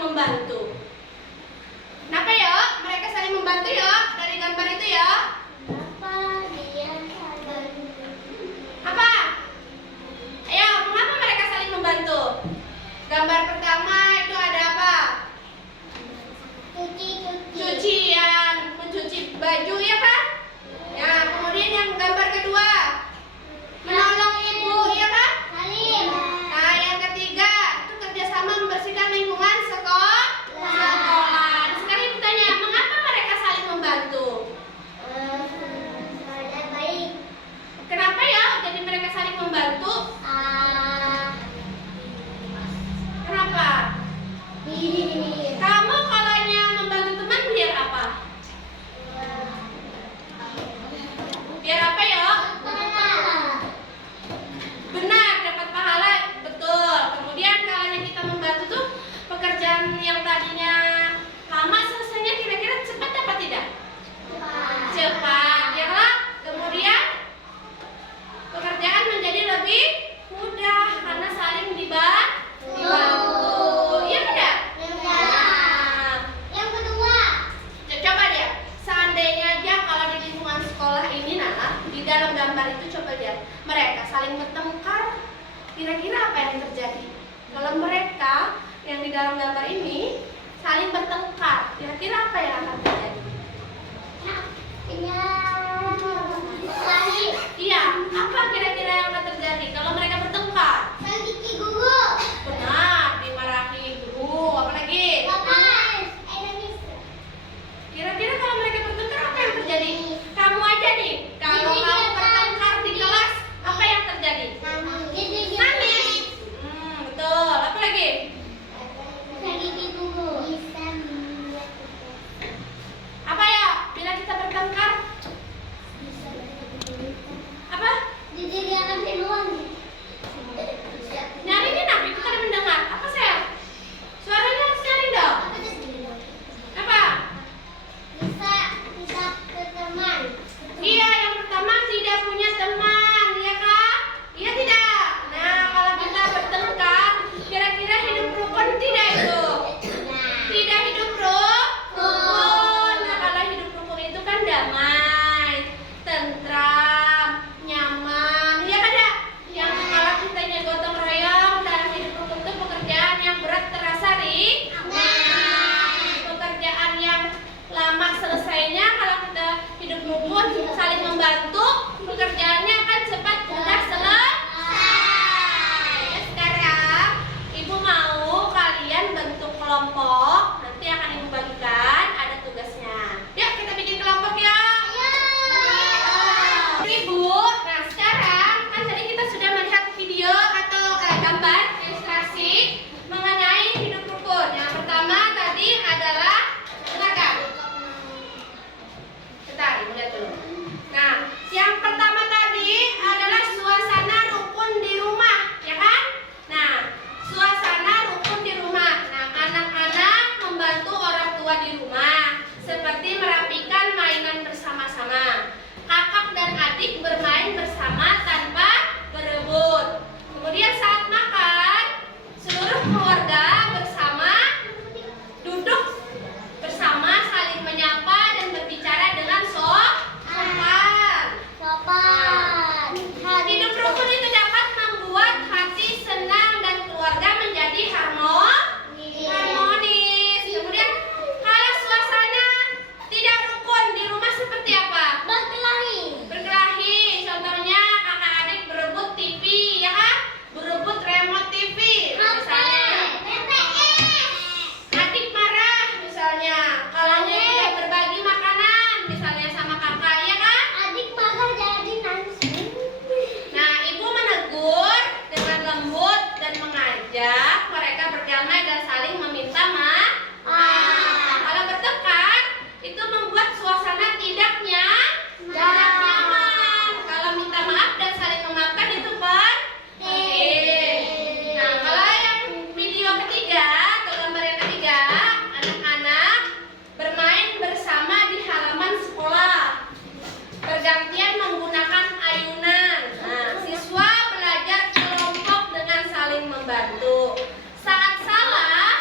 membantu. Kenapa ya? Mereka saling membantu ya dari gambar itu ya. Kenapa dia saling Apa? Ayo, mengapa mereka saling membantu? Gambar pertama itu ada apa? Cucian, mencuci baju ya kan? Ya, kemudian yang gambar kedua menolong ibu ya kan? saling Nah, yang ketiga itu kerjasama membersihkan lingkungan sekolah. Sekarang ibu tanya, mengapa mereka saling membantu? pada baik Kenapa ya? Jadi mereka saling membantu? Kenapa? Kamu kalau membantu teman biar apa? Biar apa ya? Benar, dapat pahala, betul. Kemudian kalau yang kita membantu tuh pekerjaan yang tadinya lama selesainya kira-kira cepat apa tidak? Cepat, ya kan? Kemudian pekerjaan menjadi lebih mudah karena saling dibantu. Iya tidak? Nah, yang kedua coba deh, seandainya aja kalau di lingkungan sekolah ini Nana, di dalam gambar itu coba lihat, mereka saling bertengkar, kira-kira apa yang terjadi? Kalau mereka yang di dalam gambar ini saling bertengkar, kira-kira apa yang akan terjadi? Iya, apa kira-kira yang akan terjadi kalau mereka bertengkar? Benar, dimarahi guru, apa lagi? Kira-kira kalau mereka bertengkar apa yang terjadi? Kamu aja nih, kalau kamu bertengkar di kelas, apa yang terjadi? Nangis. Betul. Apa lagi? Apa ya? Bila kita bertengkar, apa? Nyaringin apa? Itu kan mendengar. Apa saya? Suaranya harus nyaring dong. Apa? Iya, yang pertama tidak punya teman, ya kan? Iya tidak? Nah, kalau kita bertengkar, kira-kira hidup rukun tidak itu? Tidak hidup rukun. Nah, kalau hidup rukun itu kan damai, tentram, nyaman, ya kan ya? Yang kalau kita gotong royong dalam hidup rukun itu pekerjaan yang berat terasa pekerjaan yang lama selesainya kalau kita hidup rukun saling membantu, pekerjaannya akan cepat mudah selesai. Ya, sekarang ibu mau kalian bentuk kelompok, nanti akan ibu bagikan, ada tugasnya. Yuk kita bikin kelompok ya. Ibu, nah sekarang kan tadi kita sudah melihat video atau gambar ilustrasi mengenai hidup rukun. Yang pertama tadi adalah tenaga. Bentar, ibu lihat dulu. Nah, yang pertama tadi adalah suasana rukun di rumah, ya kan? Nah, suasana rukun di rumah. Nah, anak-anak membantu orang tua di rumah, seperti merapikan mainan bersama-sama. Kakak dan adik bermain bersama tanpa berebut. Kemudian saat makan, seluruh keluarga bersama duduk bersama, saling menyapa dan berbicara dengan sopan. Hidup rukun itu dapat membuat hati senang dan keluarga menjadi harmonis. Kemudian kalau suasana tidak rukun di rumah seperti apa? Berkelahi. Contohnya kakak adik berebut TV, ya kan? Berebut remote TV. Misalnya adik marah, misalnya kalau tidak berbagi makanan, misalnya sama kakak, ya kan? Nah, ibu menegur dengan lembut dan mengajak mereka berdamai dan saling meminta maaf. Kalau bertengkar, itu membuat suasana tidak nyaman. Kalau minta maaf dan saling memaafkan itu penting. Nah, kalau yang video ketiga atau gambar yang ketiga, anak-anak bermain bersama di halaman sekolah, bergantian menggunakan ayunan. Nah, siswa belajar kelompok dengan saling membantu. Saat salah,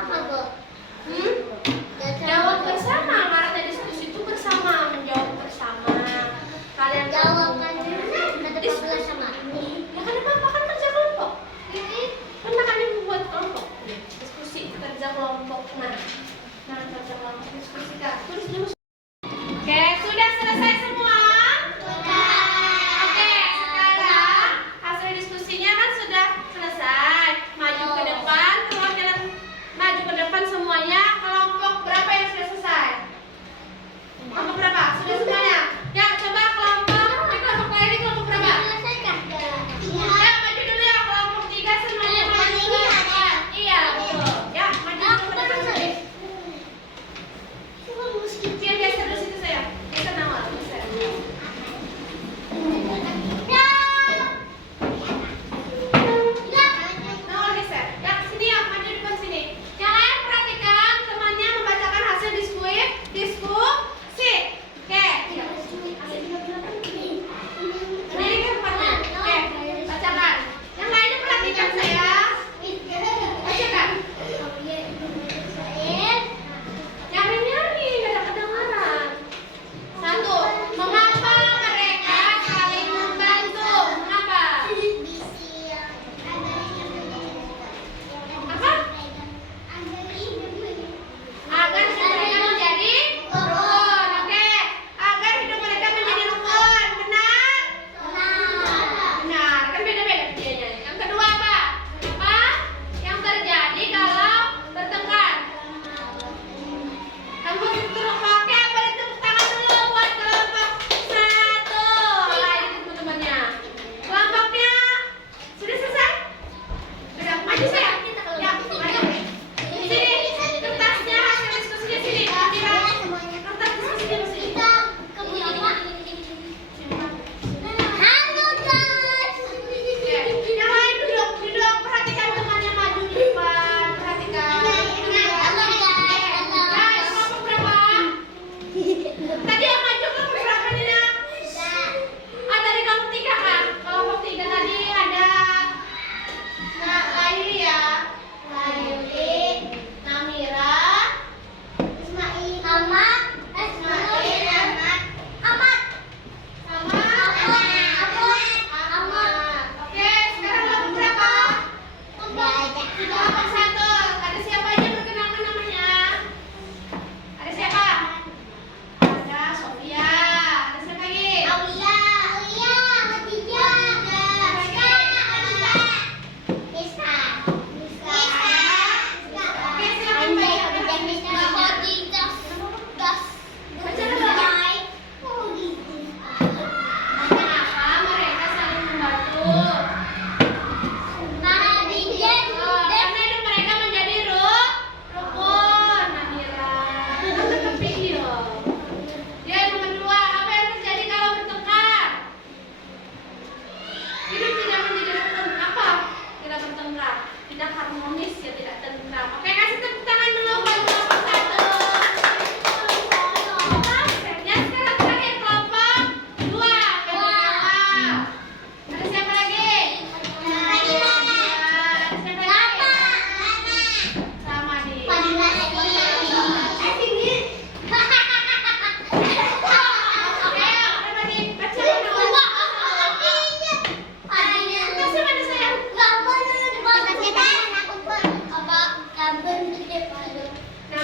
Apa, Bu? Jawab bersama, karena diskusi itu bersama, menjawab bersama. Kalian Jawaban ada pabla sama. ya kan apa kan kerja kelompok. Kan makanya buat kelompok. Diskusi kerja kelompok. Nah kerja kelompok diskusi Kak. Tulis dulu. Oke, sudah selesai semua? Oke, sekarang hasil diskusinya kan sudah selesai. Maju ke depan, kalau jalan maju ke depan semuanya. Kelompok berapa yang sudah selesai? Kelompok berapa? Sudah semuanya? Ya, coba kelompok lain kelompok berapa? Ya, maju dulu ya, kelompok 3 semuanya maju ke depan. Iya, betul. Ya, maju dulu ke depan sedikit. Biar geser dulu situ saya. Geser nawal, geser. Nawal geser. Ya, sini ya, maju depan sini. Yang lain perhatikan temannya membacakan hasil diskusi. Oke. Ini kan tempatnya. Oke, bacakan. Yang lainnya perhatikan saya. Bacakan. Nyanyi, nggak ada kedengaran. 1. Mengapa mereka saling membantu? Mengapa? Apa? Agar hidup mereka menjadi rukun. Oke. Agar hidup mereka menjadi rukun. Benar? Benar. Kan beda-beda kerjanya. Yang kedua apa? Apa yang terjadi kalau bertengkar? Kamu terus pakai apa? Tepuk tangan dulu buat kelompok 1. Lain teman-temannya. Kelompoknya sudah selesai? Sudah. Maju saya. Ya, maju. Sini. Kertasnya hasil diskusinya sini. Kertas diskusinya sini. Oke. Yang lain duduk. Perhatikan temannya maju di depan. Perhatikan. Nah, kelompok berapa? Tadi yang maju kelompok berapa nih, Nak? Tadi kelompok 3 kan? Kelompok 3 tadi ada Laili ya. Laili, Namira, sama Ahmad. Oke, sekarang kelompok berapa? Kelompok 1. Ada siapa aja perkenalkan namanya? Ada siapa? Ada Sofia. Ada siapa lagi? Oke, silakan baca. Kenapa mereka saling membantu? Karena hidup mereka menjadi rukun. Namira. Tetap video. Ya, yang kedua, apa yang terjadi kalau bertengkar? Hidup tidak menjadi rukun. Apa? Tidak bertengkar, tidak harmonis, ya tidak tentram. Oke, kasih tepuk tangan dulu buat kelompok 1. Ya, sekarang terakhir kelompok 2. Ada siapa lagi? Ada siapa lagi? Sama di. Oke, apa nih? Baca nama. Kasih mana sayang? Nah,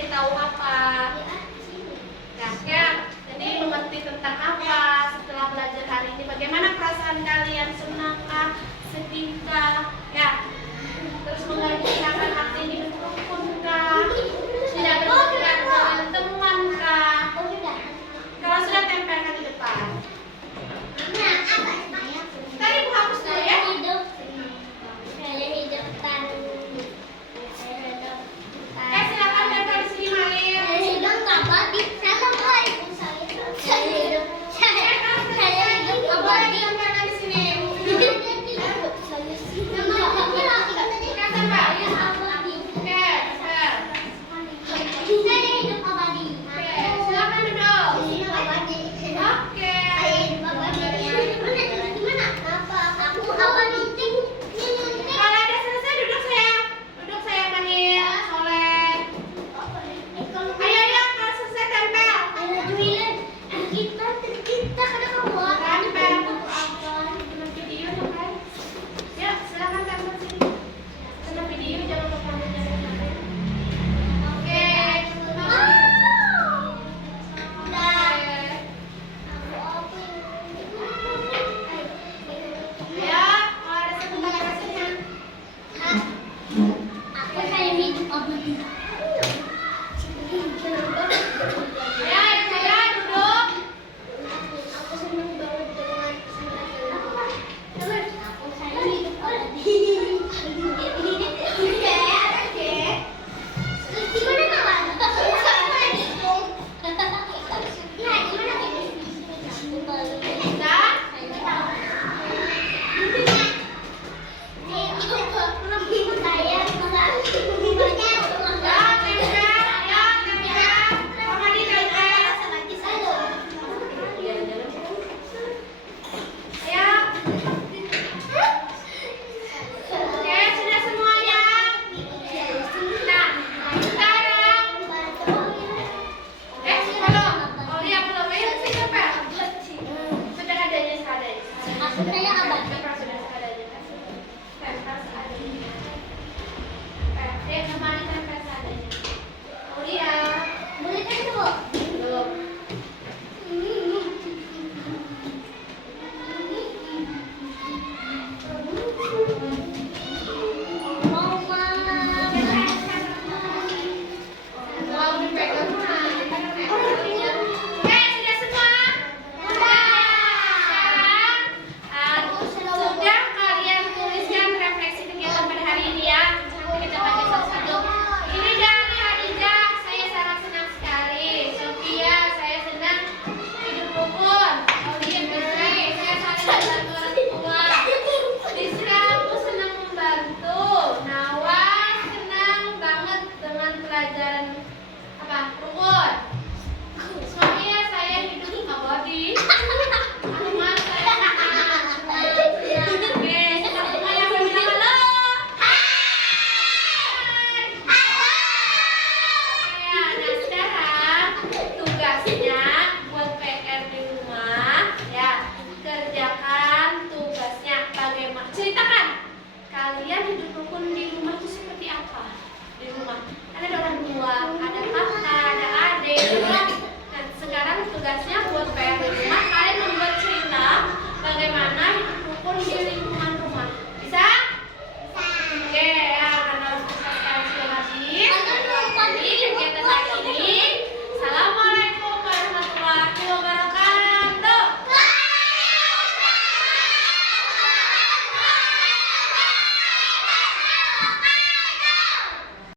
jadi tahu apa? Nah, ya, jadi mengerti tentang apa setelah belajar hari ini? Bagaimana perasaan kalian? Senang kah? Sedih kah? Ya, terus mengerjakan hati ini berrukun kah? Sudah berpikiran dengan teman kah? Kalau sudah tempelkan di depan. Tadi Bu hapus dulu ya. Silakan tempel di sini Mail. Tempelkan di sini. Silakan duduk. Oke. Kalau ada selesai duduk sayang. Duduk sayang Manil. Soleh. Ayo ya, kalau selesai tempel. Tempel. Tonton video dong kan? Yuk, silakan tempel sini. Tonton video jangan lupa jangan. Oke. Ya, kalau ada sebentar rasanya. Aku kayak hidup abadi.